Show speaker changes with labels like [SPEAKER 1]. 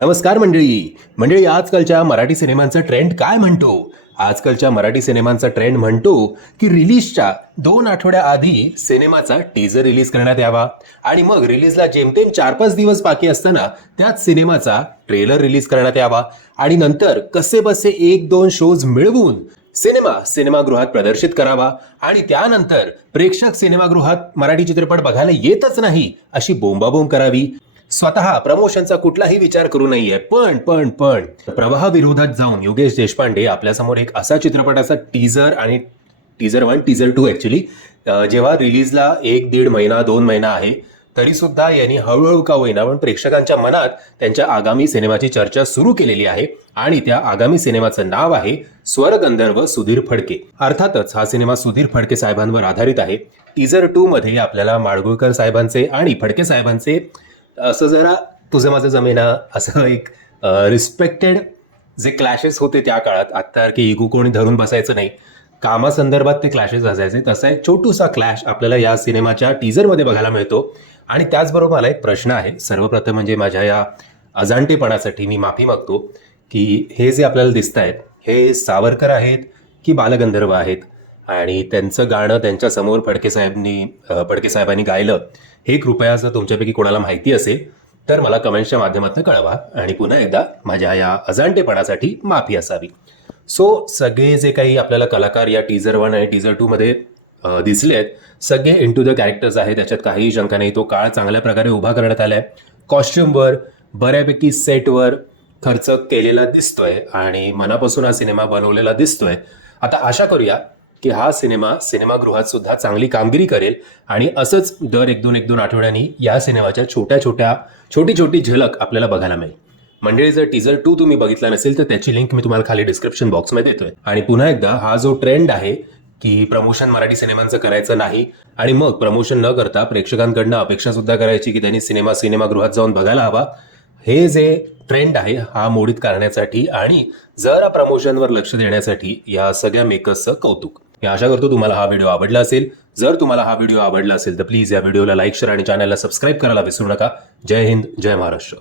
[SPEAKER 1] नमस्कार मंडळी. मंडळी आजकालच्या मराठी सिनेमांचा ट्रेंड काय म्हणतो? आजकालच्या मराठी सिनेमांचा ट्रेंड म्हणतो की रिलीजच्या दोन आठवड्या आधी सिनेमाचा टीजर रिलीज करण्यात यावा. आणि मग रिलीजला जेमतेम चार पाच दिवस बाकी असताना त्याच सिनेमाचा ट्रेलर रिलीज करण्यात यावा. आणि नंतर कसे बसे एक दोन शोज मिळवून सिनेमा सिनेमागृहात प्रदर्शित करावा. आणि त्यानंतर प्रेक्षक सिनेमागृहात मराठी चित्रपट बघायला येतच नाही अशी बोंबाबोंब करावी. स्वतः प्रमोशनचा कुठलाही विचार करू नये पण पण पण प्रवाहाविरोधात जाऊन योगेश देशपांडे आपल्यासमोर एक असा चित्रपटाचा टीजर आणि teaser one teaser two actually जेव्हा रिलीजला एक दीड महिना दोन महिना आहे तरी सुद्धा यांनी हळूहळू का होईना पण प्रेक्षकांच्या मनात त्यांच्या आगामी सिनेमाची चर्चा सुरू केलेली आहे आणि त्या आगामी सिनेमाचं नाव आहे स्वरगंधर्व सुधीर फडके. अर्थातच हा सिनेमा सुधीर फडके साहेबांवर आधारित आहे. टीजर टू मध्ये आपल्याला माडगुळकर साहेबांचे आणि फडके साहेबांचे असं जरा तुझं माझं जमेना असं एक रिस्पेक्टेड जे क्लॅशेस होते त्या काळात आत्ता की इगो कोणी धरून बसायचं नाही. कामासंदर्भात ते क्लॅशेस असायचे. तसा एक छोटूसा क्लॅश आपल्याला या सिनेमाच्या टीजरमध्ये बघायला मिळतो. आणि त्याचबरोबर मला एक प्रश्न आहे. सर्वप्रथम म्हणजे माझ्या या अजाणतेपणासाठी मी माफी मागतो की हे जे आपल्याला दिसत आहेत हे सावरकर आहेत की बालगंधर्व आहेत? आणि त्यांचं गाणं त्यांच्यासमोर फडके साहेबांनी फडके साहेबांनी गायलं हे कृपया जर तुमच्यापैकी कोणाला माहिती असेल तर मला कमेंट्सच्या माध्यमातून कळवा आणि पुन्हा एकदा माझ्या या अजांटेपणासाठी माफी असावी. सो सगळे जे काही आपल्याला कलाकार या टीझर वन आणि टीझर टूमध्ये दिसले आहेत सगळे इन टू द कॅरेक्टर्स आहेत त्याच्यात काहीही शंका नाही. तो काळ चांगल्या प्रकारे उभा करण्यात आला आहे कॉस्ट्युमवर बऱ्यापैकी सेटवर खर्च केलेला दिसतोय आणि मनापासून हा सिनेमा बनवलेला दिसतोय. आता आशा करूया की हा सिनेमा सिनेमागृहात सुद्धा चांगली कामगिरी करेल आणि असंच दर एक दोन एक दोन आठवड्यांनी या सिनेमाच्या छोट्या छोट्या छोटी छोटी झलक आपल्याला बघायला मिळेल. मंडळी जर टीजर टू तुम्ही बघितला नसेल तर त्याची लिंक मी तुम्हाला खाली डिस्क्रिप्शन बॉक्समध्ये देतोय. आणि पुन्हा एकदा हा जो ट्रेंड आहे की प्रमोशन मराठी सिनेमांचं करायचं नाही आणि मग प्रमोशन न करता प्रेक्षकांकडनं अपेक्षा सुद्धा करायची की त्यांनी सिनेमा सिनेमागृहात जाऊन बघायला हवा हे जे ट्रेंड आहे हा मोडीत करण्यासाठी आणि जरा प्रमोशनवर लक्ष देण्यासाठी या सगळ्या मेकर्सचं कौतुक. मी आशा करतो तुम्हाला हा व्हिडिओ आवडला असेल. जर तुम्हाला हा व्हिडिओ आवडला असेल तर प्लीज या व्हिडिओला लाईक शेअर आणि चॅनलला सबस्क्राईब करायला विसरू नका. जय हिंद जय महाराष्ट्र.